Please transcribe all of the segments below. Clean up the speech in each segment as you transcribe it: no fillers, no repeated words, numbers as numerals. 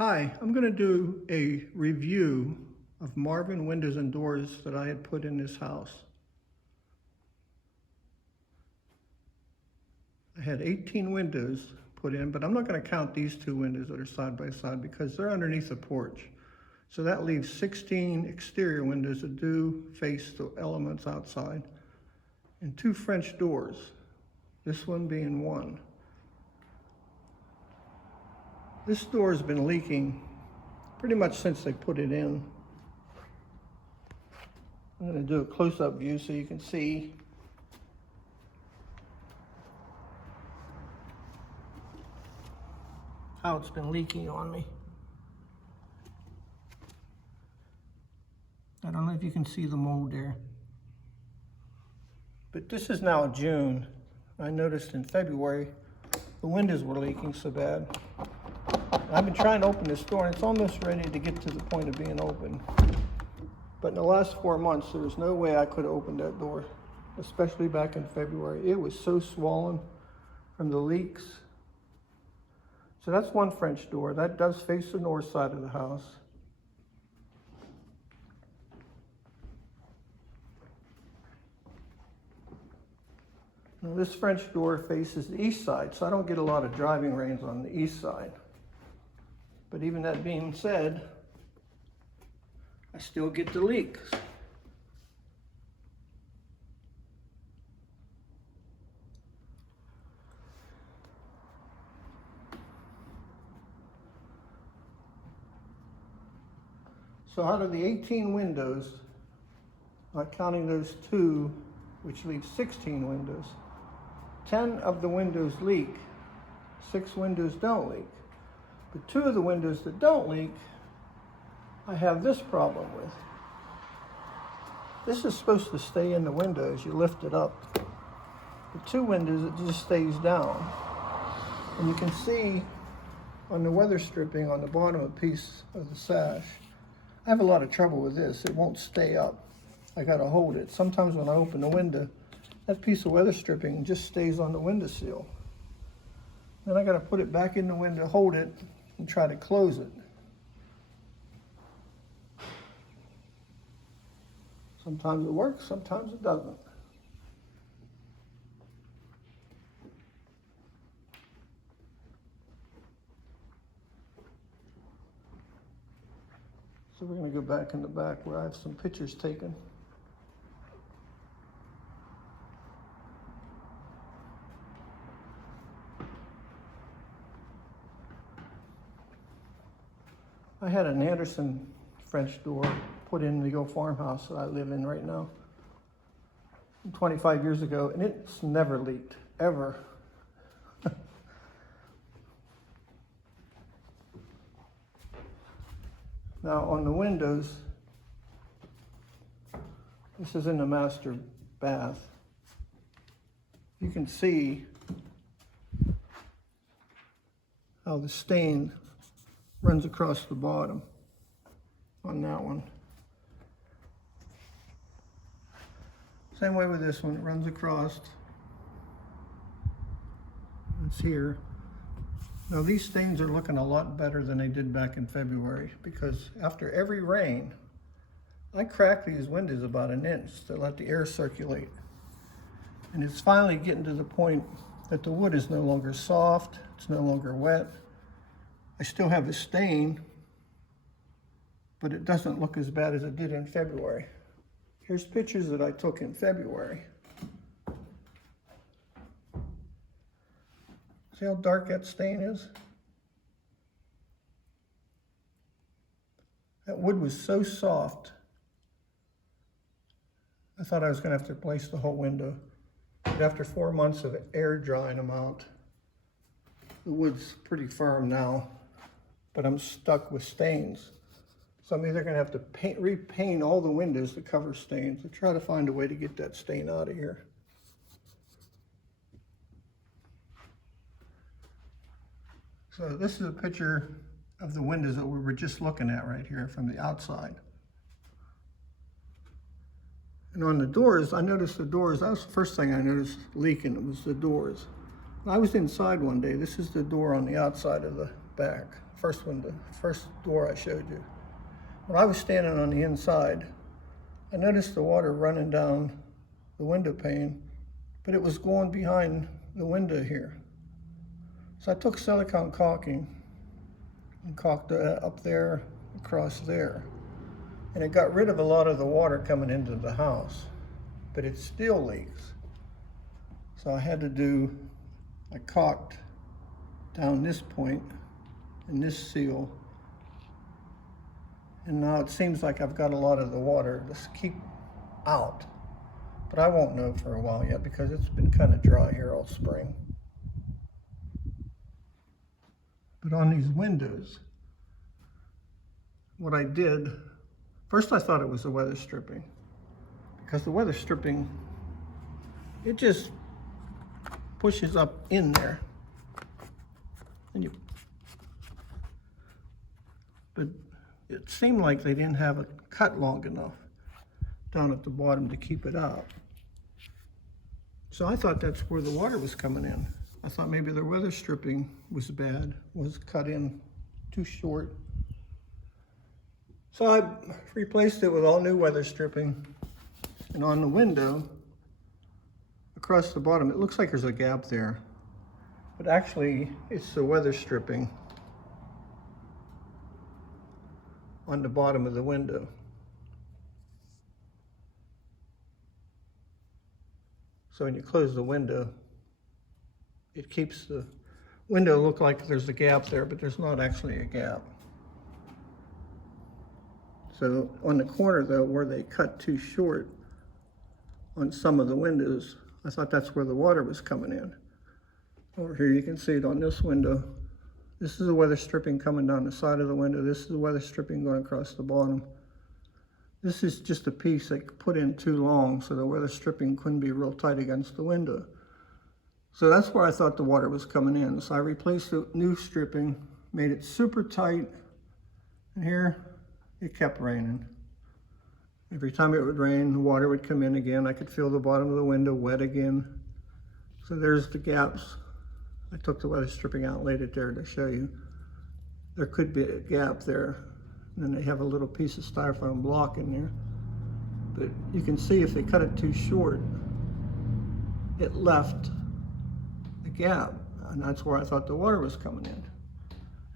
Hi, I'm going to do a review of Marvin windows and doors that I had put in this house. I had 18 windows put in, but I'm not going to count these two windows that are side by side because they're underneath the porch. So that leaves 16 exterior windows that do face the elements outside and two French doors, this one being one. This door has been leaking pretty much since they put it in. I'm going to do a close-up view so you can see. How it's been leaking on me. I don't know if you can see the mold there. But this is now June. I noticed in February the windows were leaking so bad. I've been trying to open this door and it's almost ready to get to the point of being open. But in the last 4 months, there was no way I could have opened that door, especially back in February. It was so swollen from the leaks. So that's one French door. That does face the north side of the house. Now this French door faces the east side, so I don't get a lot of driving rains on the east side. But even that being said, I still get the leaks. So out of the 18 windows, not counting those two, which leaves 16 windows, 10 of the windows leak, 6 windows don't leak. But 2 of the windows that don't leak, I have this problem with. This is supposed to stay in the window as you lift it up. The 2 windows, it just stays down. And you can see on the weather stripping on the bottom of piece of the sash, I have a lot of trouble with this. It won't stay up. I gotta hold it. Sometimes when I open the window, that piece of weather stripping just stays on the windowsill. Then I gotta put it back in the window, hold it, and try to close it. Sometimes it works, sometimes it doesn't. So we're going to go back in the back where I have some pictures taken. I had an Anderson French door put in the old farmhouse that I live in right now 25 years ago, and it's never leaked, ever. Now on the windows, this is in the master bath. You can see how the stain runs across the bottom on that one. Same way with this one, it runs across. It's here. Now these stains are looking a lot better than they did back in February because after every rain, I crack these windows about 1 inch to let the air circulate. And it's finally getting to the point that the wood is no longer soft, it's no longer wet. I still have a stain, but it doesn't look as bad as it did in February. Here's pictures that I took in February. See how dark that stain is? That wood was so soft, I thought I was going to have to replace the whole window. But after 4 months of air drying them out, the wood's pretty firm now, but I'm stuck with stains. So I'm either going to have to repaint all the windows to cover stains or try to find a way to get that stain out of here. So this is a picture of the windows that we were just looking at right here from the outside. And on the doors, I noticed the doors, that was the first thing I noticed leaking, it was the doors. I was inside one day. This is the door on the outside of the back first door I showed you. When I was standing on the inside, I noticed the water running down the window pane, but it was going behind the window here. So I took silicone caulking and caulked it up there, across there. And it got rid of a lot of the water coming into the house, but it still leaks. So I caulked down this point and this seal. And now it seems like I've got a lot of the water to keep out. But I won't know for a while yet because it's been kind of dry here all spring. But on these windows, what I did, first I thought it was the weather stripping, because the weather stripping, it just pushes up in there. But it seemed like they didn't have it cut long enough down at the bottom to keep it out. So I thought that's where the water was coming in. I thought maybe their weather stripping was bad, was cut in too short. So I replaced it with all new weather stripping. And on the window, across the bottom, it looks like there's a gap there. But actually, it's the weather stripping on the bottom of the window. So when you close the window, it keeps the window look like there's a gap there, but there's not actually a gap. So on the corner though, where they cut too short on some of the windows, I thought that's where the water was coming in. Over here you can see it on this window. This is the weather stripping coming down the side of the window. This is the weather stripping going across the bottom. This is just a piece they put in too long, so the weather stripping couldn't be real tight against the window. So that's where I thought the water was coming in. So I replaced the new stripping, made it super tight, and here it kept raining. Every time it would rain, the water would come in again. I could feel the bottom of the window wet again. So there's the gaps. I took the weather stripping out, laid it there to show you. There could be a gap there. And then they have a little piece of styrofoam block in there. But you can see if they cut it too short, it left a gap. And that's where I thought the water was coming in.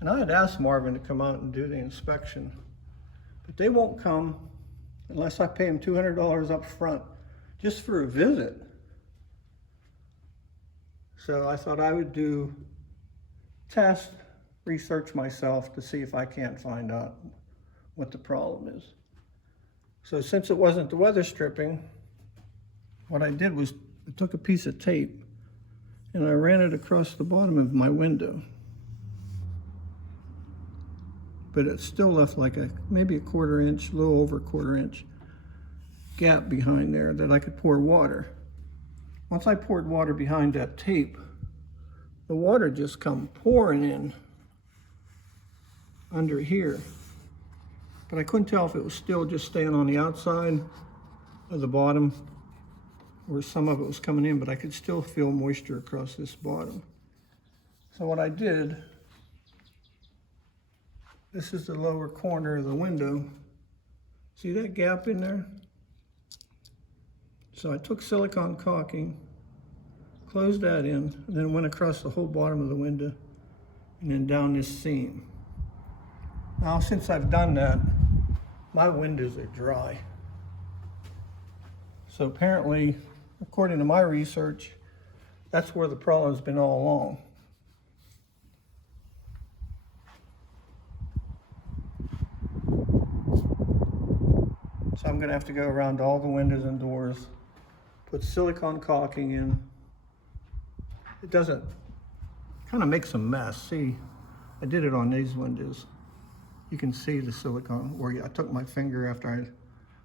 And I had asked Marvin to come out and do the inspection, but they won't come unless I pay them $200 up front just for a visit. So I thought I would do test research myself to see if I can't find out what the problem is. So since it wasn't the weather stripping, what I did was I took a piece of tape and I ran it across the bottom of my window. But it still left like maybe a 1/4 inch, a little over a 1/4 inch gap behind there that I could pour water. Once I poured water behind that tape, the water just come pouring in under here. But I couldn't tell if it was still just staying on the outside of the bottom or some of it was coming in, but I could still feel moisture across this bottom. So what I did, this is the lower corner of the window. See that gap in there? So I took silicone caulking, closed that in, and then went across the whole bottom of the window and then down this seam. Now, since I've done that, my windows are dry. So apparently, according to my research, that's where the problem's been all along. So I'm gonna have to go around all the windows and doors, put silicone caulking in. It doesn't, kind of makes a mess. See, I did it on these windows. You can see the silicone where I took my finger after I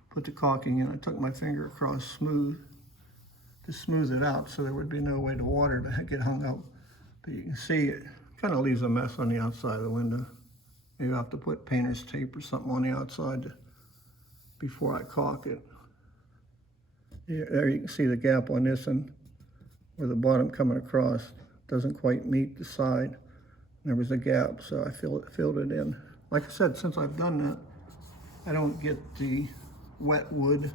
put the caulking in. I took my finger across smooth to smooth it out so there would be no way the water to get hung up. But you can see it kind of leaves a mess on the outside of the window. Maybe I'll have to put painter's tape or something on the outside before I caulk it. Yeah, there you can see the gap on this one where the bottom coming across doesn't quite meet the side There was a gap, so I filled it in. Like I said, since I've done that, I don't get the wet wood.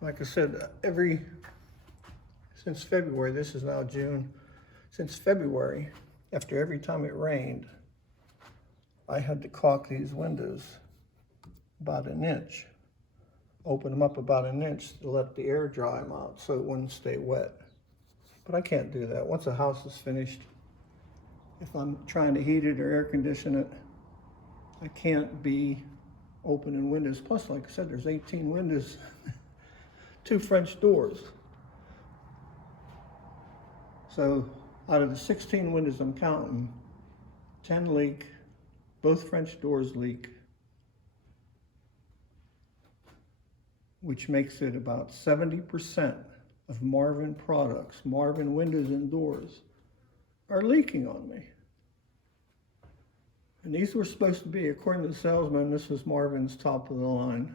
Like I said, since February, this is now June, since February, after every time it rained, I had to caulk these windows about an inch, open them up about an inch to let the air dry them out so it wouldn't stay wet. But I can't do that. Once a house is finished, if I'm trying to heat it or air condition it, I can't be opening windows. Plus, like I said, there's 18 windows, 2 French doors. So out of the 16 windows I'm counting, 10 leak, both French doors leak, which makes it about 70% of Marvin products, Marvin windows and doors, are leaking on me. And these were supposed to be, according to the salesman, this was Marvin's top of the line.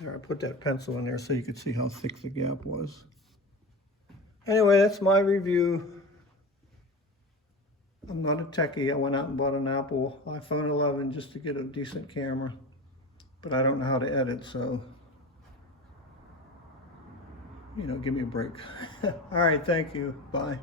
There, I put that pencil in there so you could see how thick the gap was. Anyway, that's my review. I'm not a techie. I went out and bought an Apple iPhone 11 just to get a decent camera, but I don't know how to edit, so, you know, give me a break. All right, thank you. Bye.